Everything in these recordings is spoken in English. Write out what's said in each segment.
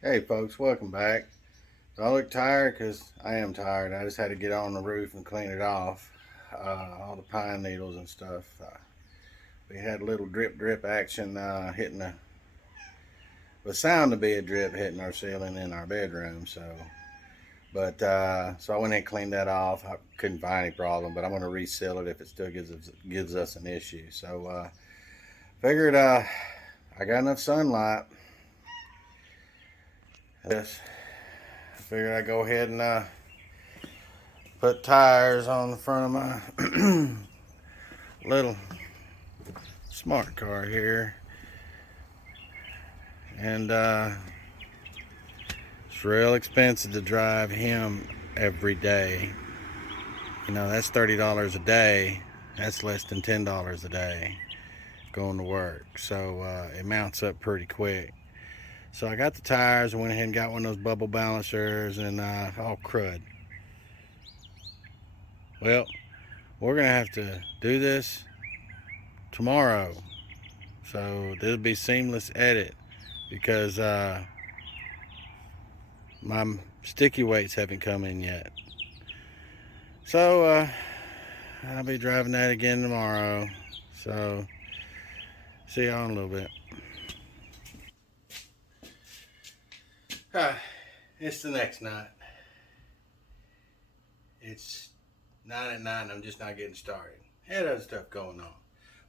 Hey folks, welcome back. Do I look tired? Because I am tired. I just had to get on the roof and clean it off. All the pine needles and stuff. We had a little drip action hitting the sound to be a drip hitting our ceiling in our bedroom. So I went and cleaned that off. I couldn't find any problem, but I'm going to reseal it if it still gives us an issue. So figured I got enough sunlight. Yes, I figured I'd go ahead and put tires on the front of my little smart car here, and it's real expensive to drive him every day. You know, that's $30 a day. That's less than $10 a day going to work, so it mounts up pretty quick. So I got the tires and went ahead and got one of those bubble balancers and all crud. Well, we're gonna have to do this tomorrow, so there'll be seamless edit because my sticky weights haven't come in yet. So I'll be driving that again tomorrow. So see y'all in a little bit. It's the next night. It's 9 at night and I'm just not getting started. Had other stuff going on.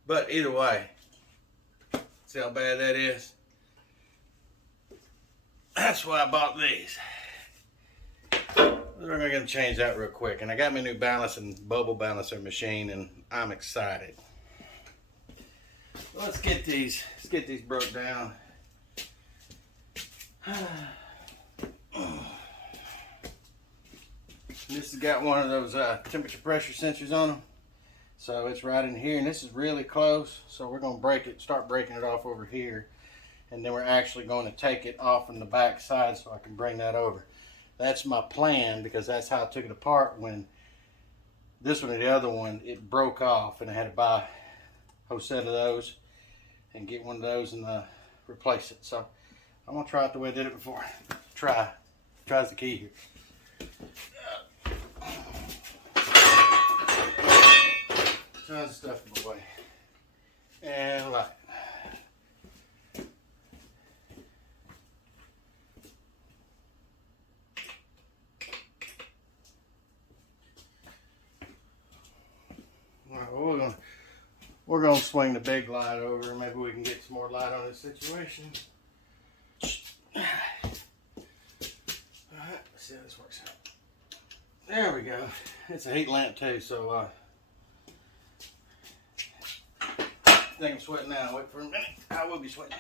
But either way, see how bad that is? That's why I bought these. We're going to change that real quick. And I got my new balancing bubble balancer machine and I'm excited. Let's get these broke down. This has got one of those temperature pressure sensors on them. So it's right in here, and this is really close. So we're going to start breaking it off over here. And then we're actually going to take it off from the back side so I can bring that over. That's my plan, because that's how I took it apart when this one and the other one, it broke off, and I had to buy a whole set of those and get one of those and replace it. So I'm going to try it the way I did it before. Try's the key here. Tons of stuff in my way. And light. Alright, well, we're gonna swing the big light over. Maybe we can get some more light on this situation. Alright, let's see how this works out. There we go. It's a heat lamp too, so I think I'm sweating now. Wait for a minute. I will be sweating.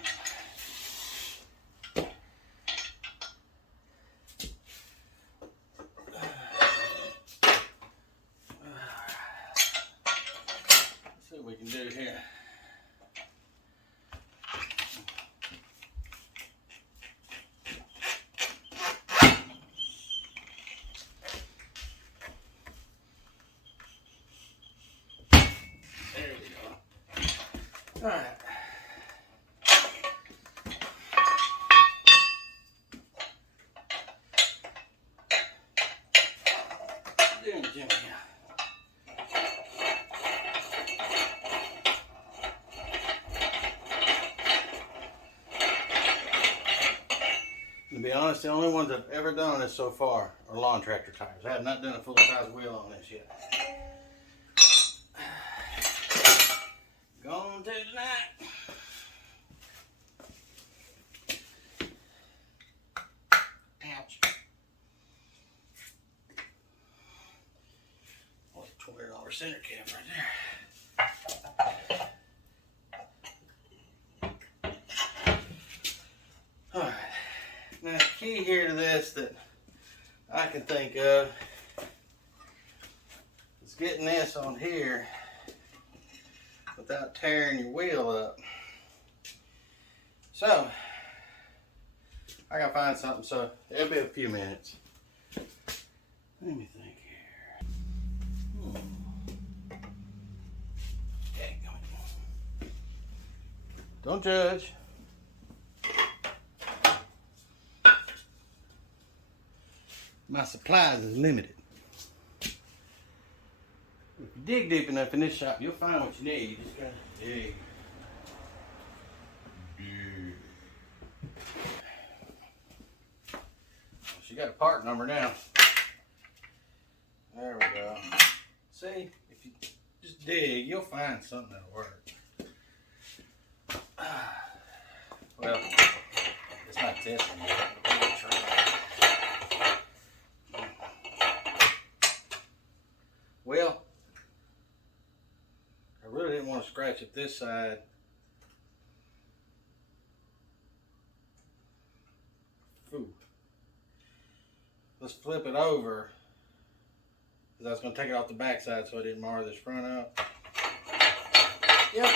Let's see what we can do here. There we go. All right. To be honest, the only ones I've ever done this so far are lawn tractor tires. I have not done a full-size wheel on this yet. Going to tonight. Ouch. What's a $20 center cap right there? Alright. Now the key here to this that I can think of is getting this on here without tearing your wheel up. So I gotta find something, so it'll be a few minutes. Let me think here. Okay, come on. Don't judge. my supplies is limited. If you dig deep enough in this shop, you'll find what you need. You just gotta dig. She got a part number now. There we go. See, if you just dig, you'll find something that'll work. Well, it's not testing yet. Well, I really didn't want to scratch at this side. Ooh. Let's flip it over, because I was going to take it off the back side so I didn't mar this front up. Yep.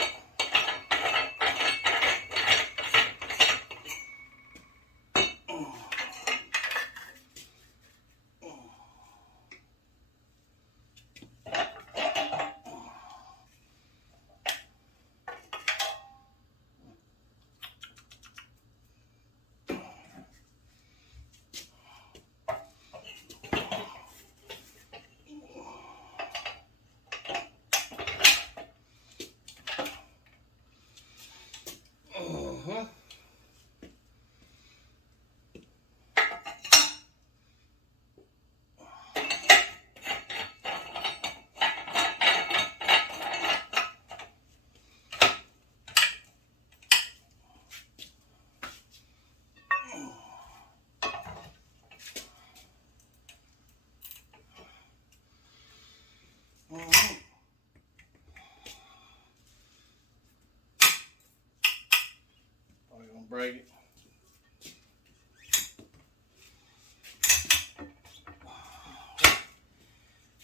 Probably gonna break it.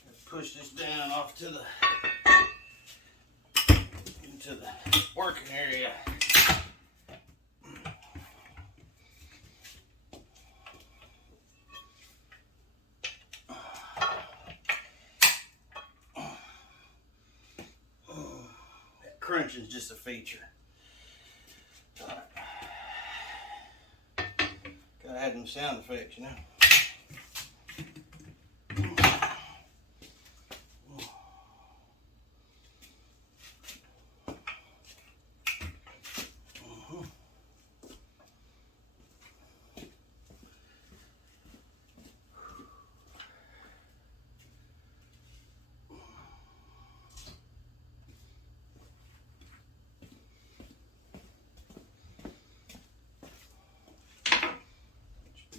Let's push this down off to the into the working area. Crunch is just a feature. Gotta have them sound effects, you know.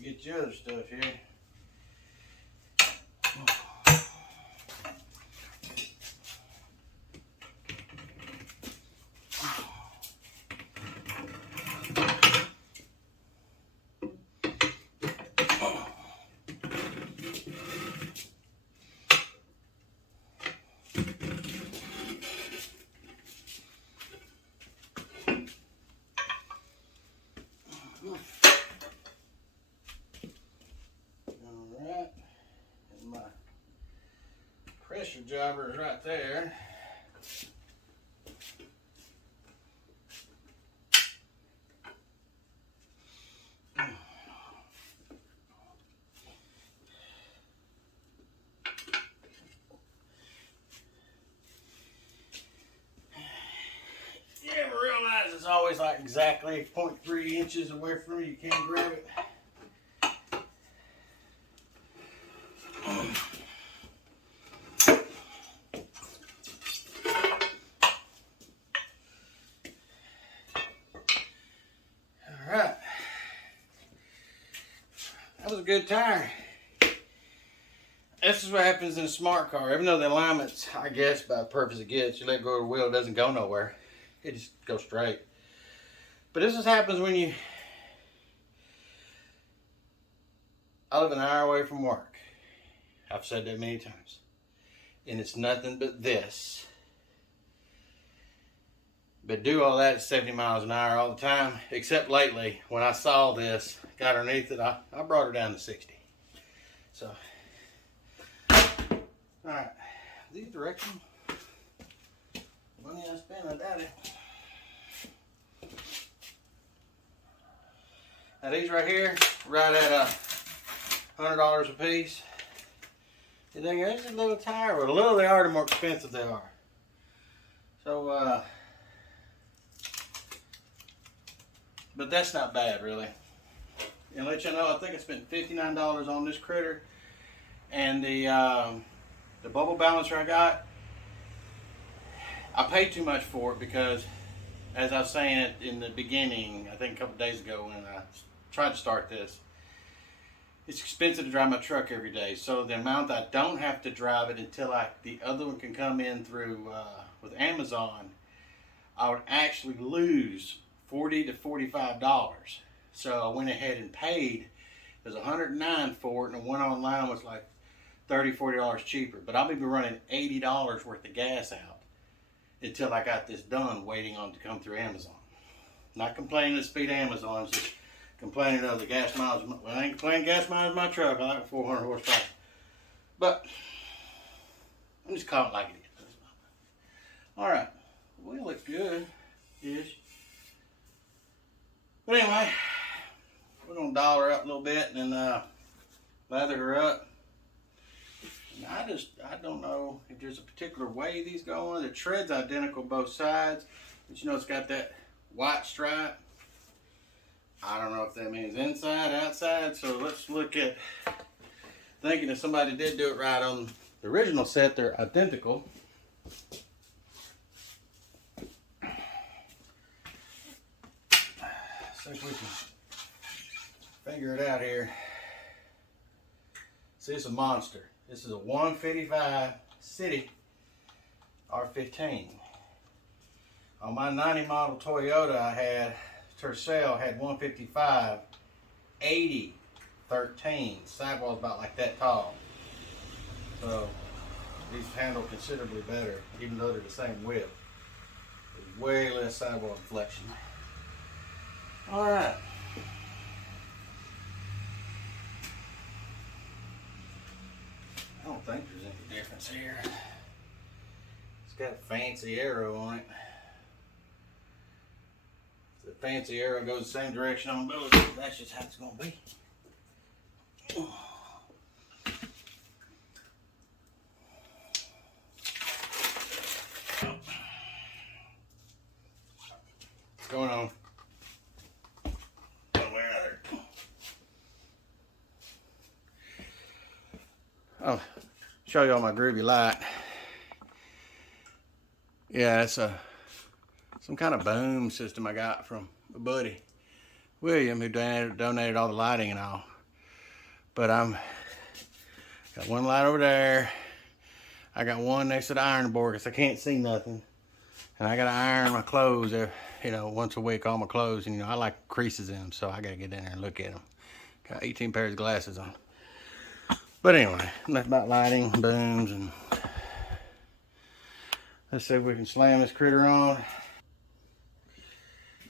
Get your other stuff here. Pressure jobber is right there. You ever realize it's always like exactly 0.3 inches away from you, you can't grab it? Alright. That was a good tire. This is what happens in a smart car. Even though the alignment's, I guess, by the purpose it gets, you let go of the wheel, it doesn't go nowhere. It just goes straight. But this is what happens when you... I live an hour away from work. I've said that many times. And it's nothing but this. But do all that at 70 miles an hour all the time. Except lately, when I saw this, got underneath it, I brought her down to 60. So... Alright, these directions. Money I spent, I doubt it. Now these right here, right at $100 a piece. You think it's a little tire? Well, the little they are, the more expensive they are. So, but that's not bad, really. And let you know, I think I spent $59 on this critter, and the bubble balancer I got, I paid too much for it because, as I was saying in the beginning, I think a couple days ago when I tried to start this, it's expensive to drive my truck every day. So the amount I don't have to drive it until the other one can come in through with Amazon, I would actually lose $40 to $45. So I went ahead and paid. It was $109 for it, and the one online was like $30, $40 cheaper. But I'll be running $80 worth of gas out until I got this done, waiting on it to come through Amazon. Not complaining of the speed of Amazon, just complaining of the gas miles. Well, I ain't complaining gas miles of my truck. I like 400 horsepower. But I'm just calling it like it is. All right. Well, it looks good. Ish. But anyway, we're going to dial her up a little bit and then lather her up. And I don't know if there's a particular way these go on. The tread's identical both sides, but you know it's got that white stripe. I don't know if that means inside, outside, so let's look at, thinking if somebody did do it right on the original set, they're identical. See if we can figure it out here. See, it's a monster. This is a 155 City R15. On my 90 model Toyota I had, Tercel had 155 80 13. Sidewall's about like that tall. So these handle considerably better, even though they're the same width. There's way less sidewall deflection. Alright. I don't think there's any difference here. It's got a fancy arrow on it. The fancy arrow goes the same direction on both. That's just how it's going to be. What's going on? Oh, show you all my groovy light. Yeah, it's some kind of boom system I got from a buddy, William, who donated all the lighting and all. But got one light over there. I got one next to the iron board because I can't see nothing. And I got to iron my clothes, once a week, all my clothes. And, I like creases in them, so I got to get in there and look at them. Got 18 pairs of glasses on. But anyway, enough about lighting, booms, and let's see if we can slam this critter on.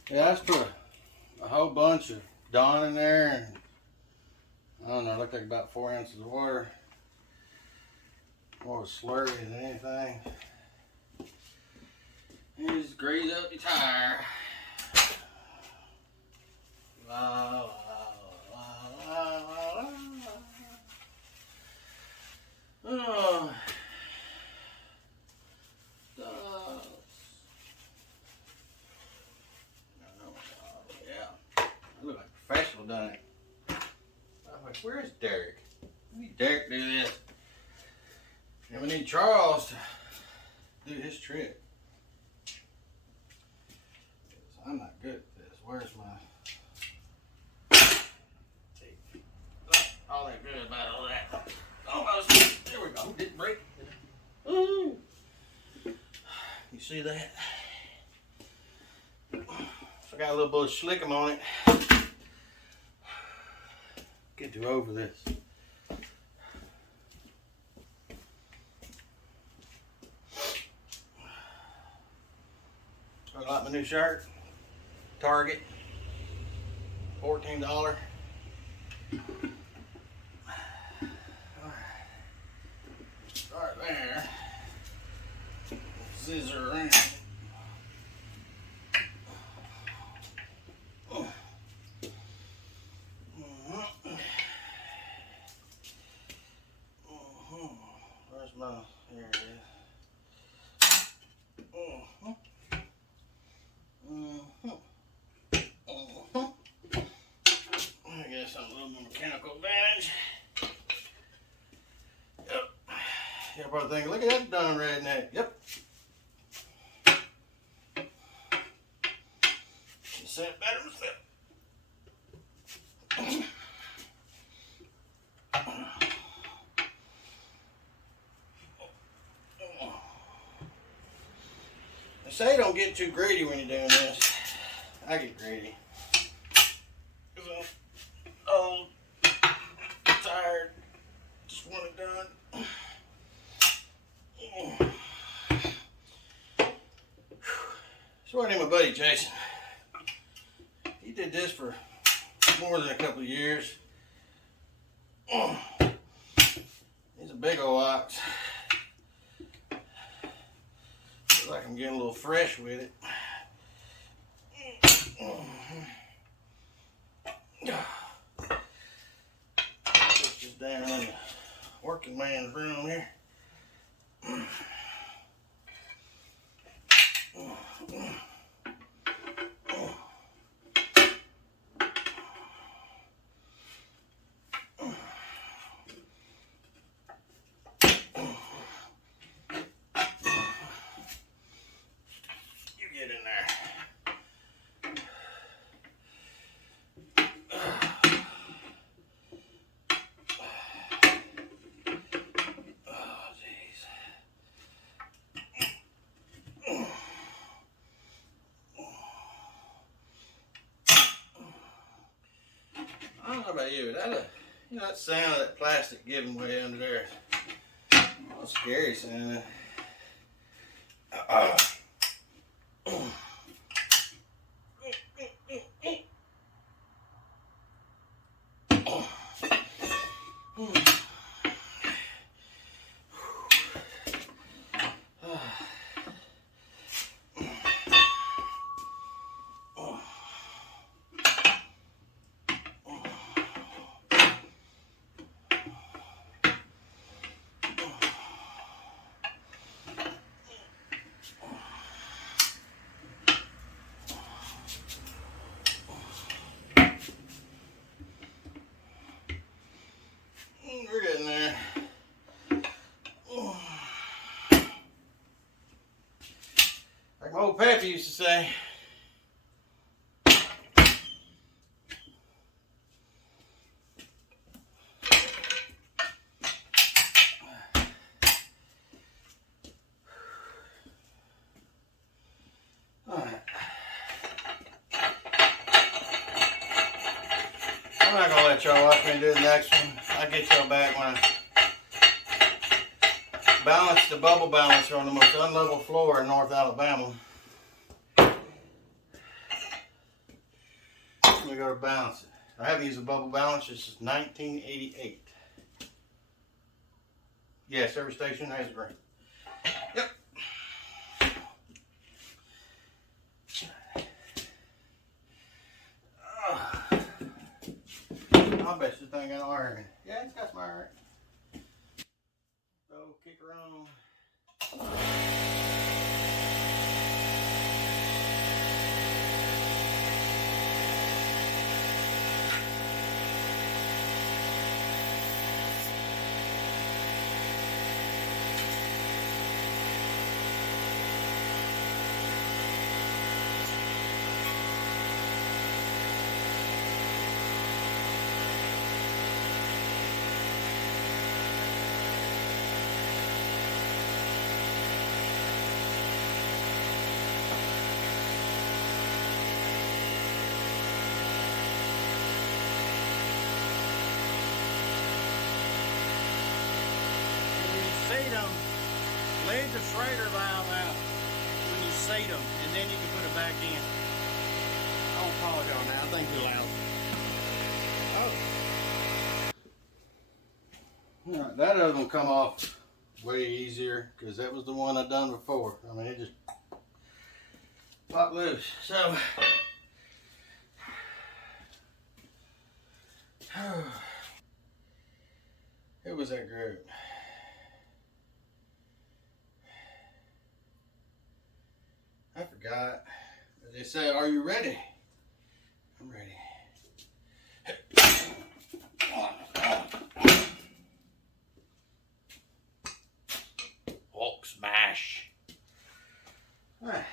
Yeah, I just put a whole bunch of Dawn in there, and I don't know, it looked like about 4 ounces of water. More slurry than anything. You just grease up your tire. La, la, la, la, la, la. Oh. Yeah. I look like a professional done it. I'm like, where's Derek? We need Derek to do this. And we need Charles to do his trick. I'm not good at this. Where's my tape? All that good about all that. Almost. There we go. Didn't break. Ooh. You see that? So I got a little bit of slickum on it. Get you over this. I like my new shirt. Target. $14. Start there. Scissor around. Y'all probably thinking, look at that darn redneck. Yep. She said better myself. They say don't get too greedy when you're doing this. I get greedy. Because I'm old, tired, just want it done. So I named my buddy Jason. He did this for more than a couple of years. He's a big old ox. Looks like I'm getting a little fresh with it. Put this down in the working man's room here. I don't know about you, but that sound of that plastic giving way under there, that's scary sounding. We're getting there. Like my old pappy used to say. Alright. I'm not gonna let y'all watch me do the next one. I'll get y'all back when I balance the bubble balancer on the most unlevel floor in North Alabama. I'm gonna go to balance it. I haven't used a bubble balancer since 1988. Yes, every station has a green. Yep. I bet this thing got iron. Yeah, it's got some iron. So kick her on. Seat them, leave the Schrader valve out when you seat them, and then you can put it back in. I don't pause y'all now, I think you're loud. Oh. Alright, that other one come off way easier, because that was the one I done before. I mean, it just popped loose. So, it was that group. I forgot. They said, "Are you ready?" I'm ready. crash. All right.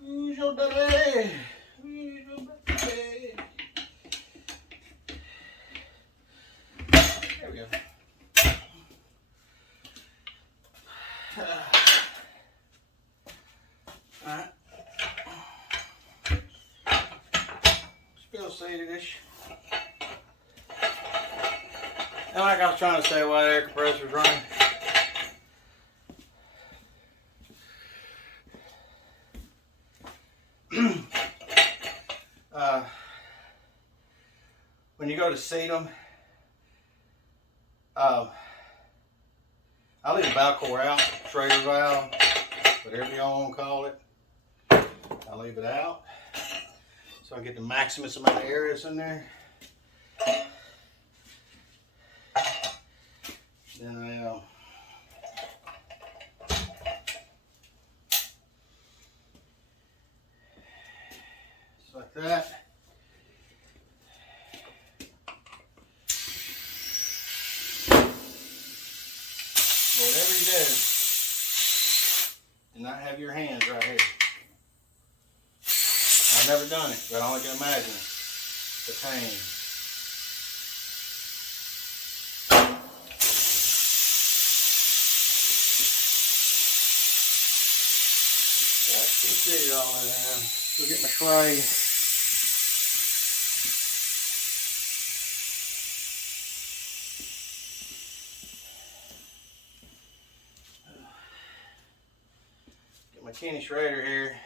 Who's your daddy? Who's your daddy? There we go. Alright. Spill seed-ish. And like I was trying to say while the air compressor's running. When you go to seed them, I leave the valve core out, Schrader valve, whatever y'all want to call it. I leave it out so I get the maximum amount of air that's in there. Then I just like that. Whatever you do, do not have your hands right here. I've never done it, but I only can imagine the pain. Let's get it all in there. Go get my tray. Get my Kenny Schrader here.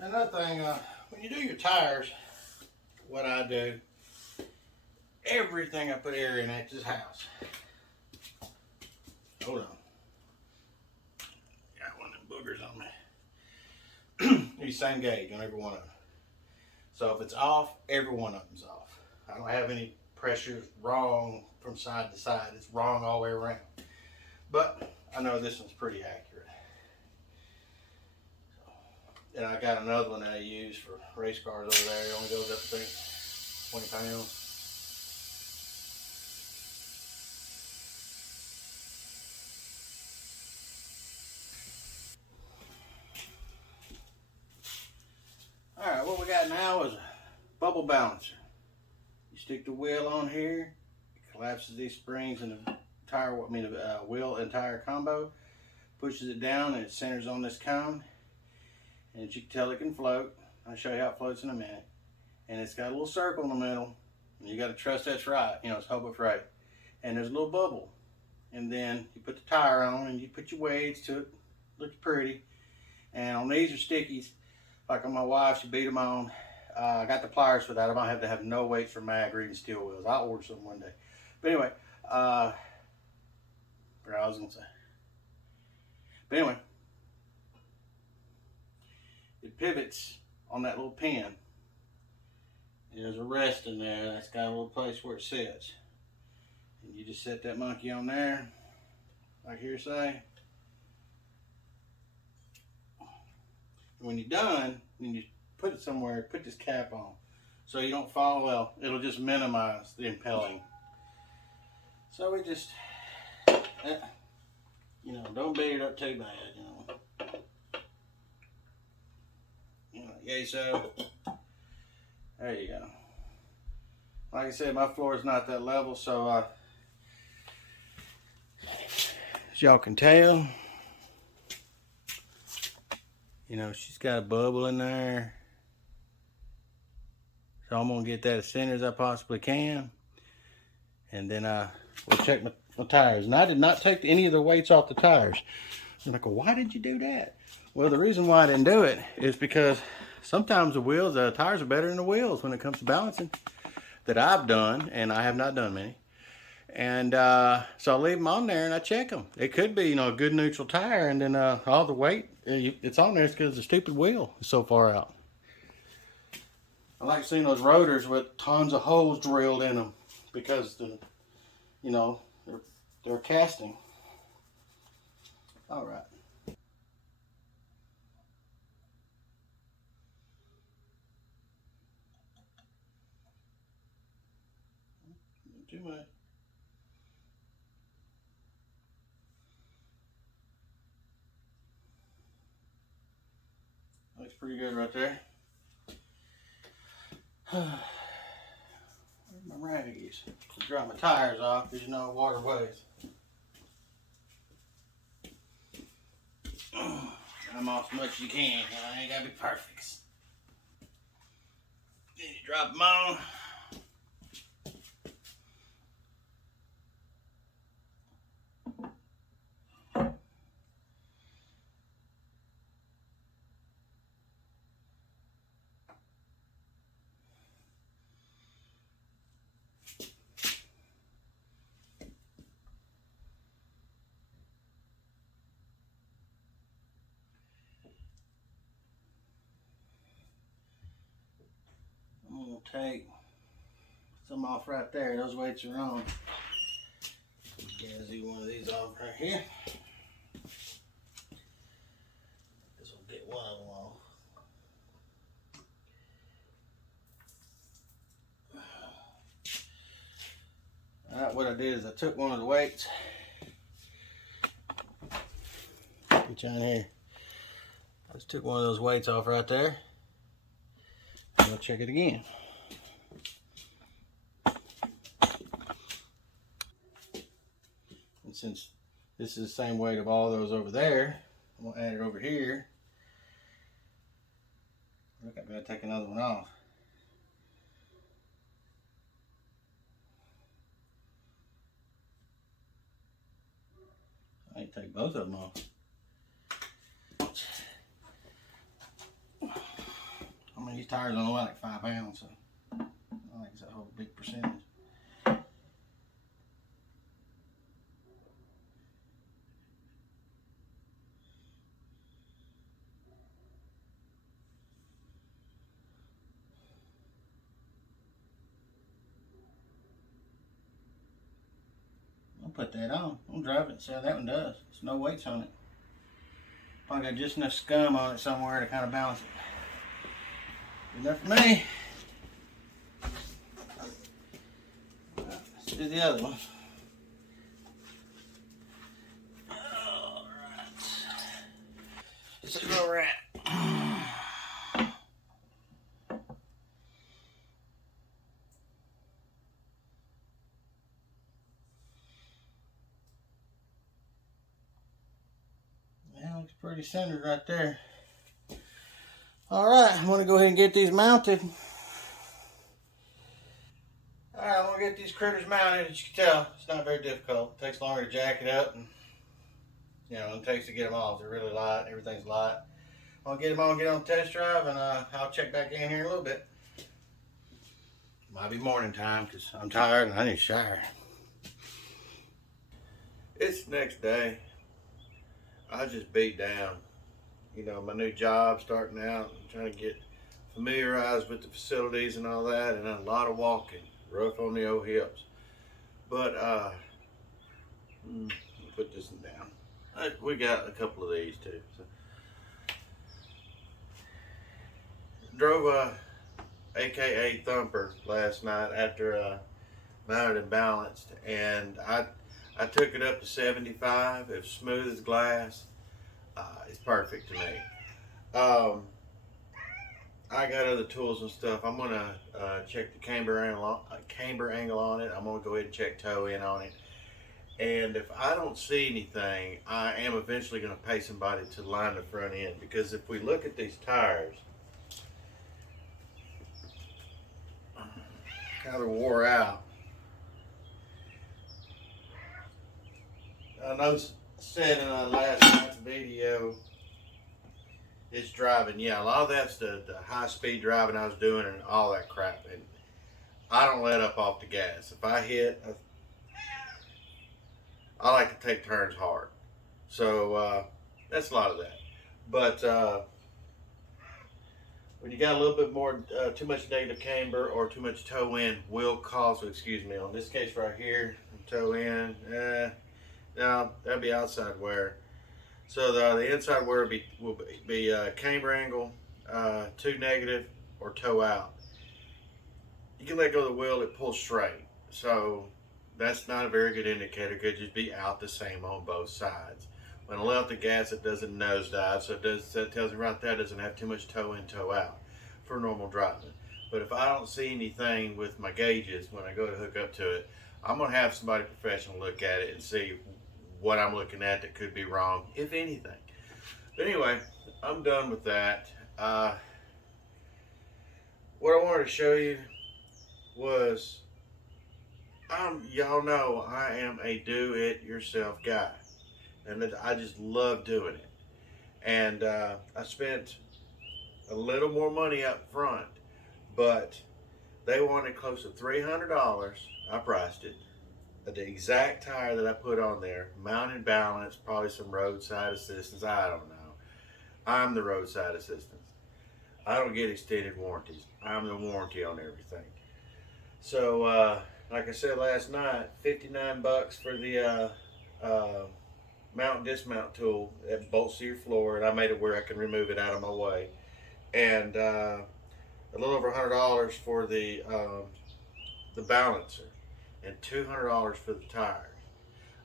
Another thing, when you do your tires, what I do, everything I put air in at this house. Hold on. Got one of them boogers on me. These same gauge on every one of them. So if it's off, every one of them's off. I don't have any pressures wrong from side to side. It's wrong all the way around. But I know this one's pretty accurate. And I got another one that I use for race cars over there. It only goes up to 20 pounds. Alright, what we got now is a bubble balancer. You stick the wheel on here, it collapses these springs in the tire, wheel and tire combo, pushes it down and it centers on this cone. And as you can tell, it can float. I'll show you how it floats in a minute. And it's got a little circle in the middle. And you got to trust that's right. You know, it's hope it's right. And there's a little bubble. And then you put the tire on and you put your weights to it. Looks pretty. And on these are stickies. Like on my wife's, you beat them on. I got the pliers for that. I might have to have no weights for mag or even steel wheels. I'll order some one day. But anyway, what I was going to say. But anyway. It pivots on that little pin. There's a rest in there that's got a little place where it sits. And you just set that monkey on there, like here say. And when you're done, then you put it somewhere, put this cap on. So you don't fall, well, it'll just minimize the impelling. So we just, you know, don't beat it up too bad, you know. Okay, so there you go. Like I said, my floor is not that level, so As y'all can tell, you know, she's got a bubble in there. So I'm gonna get that as center as I possibly can. And then we'll check my tires. And I did not take any of the weights off the tires. I'm like, well, why did you do that? Well, the reason why I didn't do it is because sometimes the tires are better than the wheels when it comes to balancing that I've done, and I have not done many. And so I leave them on there and I check them. It could be, you know, a good neutral tire, and then all the weight, it's on there because the stupid wheel is so far out. I like seeing those rotors with tons of holes drilled in them because, you know, they're casting. All right. Not too much. Looks pretty good right there. Where's my raggies? To dry my tires off because you know water weighs. Dry them off as much as you can. I ain't gotta be perfect. Then you drop them on. I'm gonna take some off right there. Those weights are on. Get one of these off right here. This will get one of them off. Alright, what I did is I took one of the weights. Get you on here. I just took one of those weights off right there. And we'll check it again. And since this is the same weight of all those over there, I'm gonna add it over here. Look, I gotta take another one off. I need to take both of them off. I mean, these tires only weigh like 5 pounds, so I think it's a whole big percentage. I'll put that on. I'm driving it, see how that one does. There's no weights on it. Probably got just enough scum on it somewhere to kind of balance it. Enough for me. Let's do the other one. Alright. This is where we're at. Yeah, looks pretty centered right there. Alright, I'm going to go ahead and get these mounted. Alright, I'm going to get these critters mounted. As you can tell, it's not very difficult. It takes longer to jack it up, and you know, it takes to get them off. They're really light. Everything's light. I'll get them on, get on test drive, and I'll check back in here in a little bit. Might be morning time because I'm tired and I need a shower. It's the next day. I just beat down. You know, my new job starting out, I'm trying to get familiarized with the facilities and all that, and a lot of walking, rough on the old hips. But put this one down. We got a couple of these too. So. Drove a AKA Thumper last night after mounted and balanced, and I took it up to 75. It was smooth as glass. It's perfect to me. I got other tools and stuff. I'm gonna check the camber angle on it. I'm gonna go ahead and check toe in on it, And if I don't see anything, I am eventually going to pay somebody to line the front end, because if we look at these tires, how they're wore out. I know said in our last night's video, it's driving. Yeah, a lot of that's the high speed driving I was doing and all that crap. And I don't let up off the gas. If I hit, I like to take turns hard. So that's a lot of that. But when you got a little bit more, too much negative camber or too much toe in will cause, excuse me, on this case right here, toe in, no, that'd be outside wear. So the inside wear will be camber angle, too negative, or toe out. You can let go of the wheel, it pulls straight. So that's not a very good indicator. It could just be out the same on both sides. When I let out the gas, it doesn't nosedive, so that tells me right there it doesn't have too much toe in, toe out for normal driving. But if I don't see anything with my gauges when I go to hook up to it, I'm gonna have somebody professional look at it and see what I'm looking at that could be wrong, if anything. But anyway, I'm done with that. What I wanted to show you was, y'all know I am a do-it-yourself guy, and I just love doing it. And I spent a little more money up front, but they wanted close to $300. I priced it. The exact tire that I put on there, mount and balance, probably some roadside assistance, I don't know. I'm the roadside assistance. I don't get extended warranties. I'm the warranty on everything. So, like I said last night, 59 bucks for the mount and dismount tool that bolts to your floor, and I made it where I can remove it out of my way. And a little over $100 for the balancer, and $200 for the tires.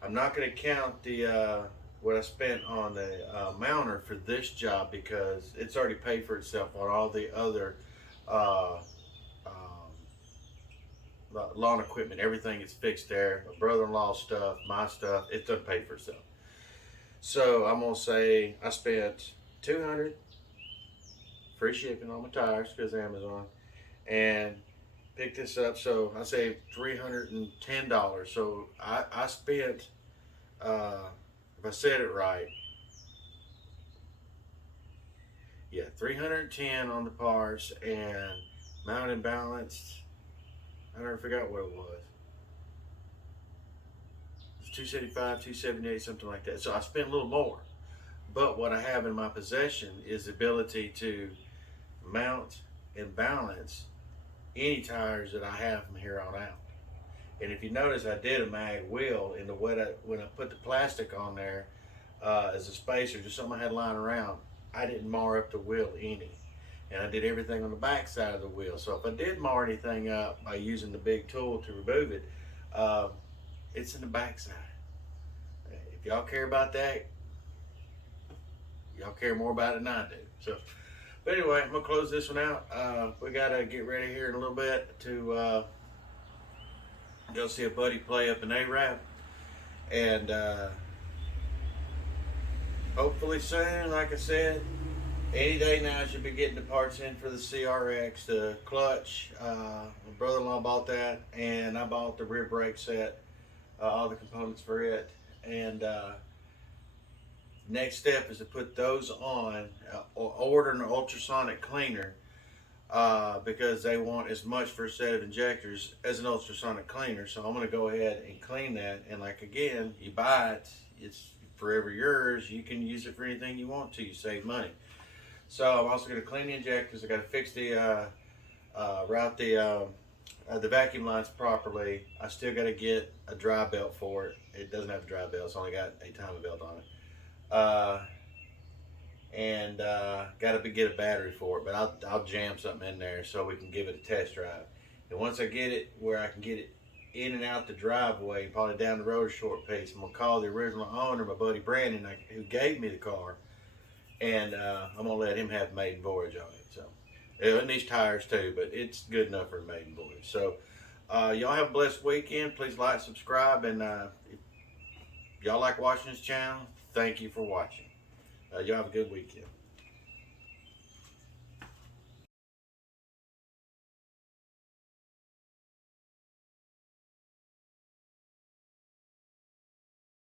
I'm not going to count the what I spent on the mounter for this job, because it's already paid for itself on all the other lawn equipment. Everything is fixed there. My brother-in-law's stuff, my stuff, it's done paid for itself. So I'm gonna say I spent $200 free shipping on my tires because Amazon, and picked this up. So I saved $310. So I spent, if I said it right, yeah, $310 on the parts, and mount and balanced, I never forgot what it was. It was $275, $278, something like that. So I spent a little more. But what I have in my possession is the ability to mount and balance any tires that I have from here on out. And if you notice, I did a mag wheel in the when I put the plastic on there as a spacer, just something I had lying around. I didn't mar up the wheel any, and I did everything on the back side of the wheel. So if I did mar anything up by using the big tool to remove it, it's in the back side. If y'all care about that, y'all care more about it than I do. So, but anyway, I'm gonna close this one out. We gotta get ready here in a little bit to go see a buddy play up in Arab, and hopefully soon, like I said, any day now I should be getting the parts in for the CRX, the clutch. My brother-in-law bought that, and I bought the rear brake set, all the components for it. And next step is to put those on, or order an ultrasonic cleaner, because they want as much for a set of injectors as an ultrasonic cleaner. So I'm going to go ahead and clean that. And like, again, you buy it, it's forever yours. You can use it for anything you want to. You save money. So I'm also going to clean the injectors. I got to fix the route the vacuum lines properly. I still got to get a dry belt for it. It doesn't have a dry belt. It's only got a timing belt on it. And got to get a battery for it, but I'll jam something in there so we can give it a test drive. And once I get it where I can get it in and out the driveway, probably down the road a short piece, I'm gonna call the original owner, my buddy Brandon, who gave me the car, and I'm gonna let him have maiden voyage on it. So it needs tires too, but it's good enough for a maiden voyage. So y'all have a blessed weekend. Please like, subscribe, and y'all like watching this channel, thank you for watching. Y'all have a good weekend.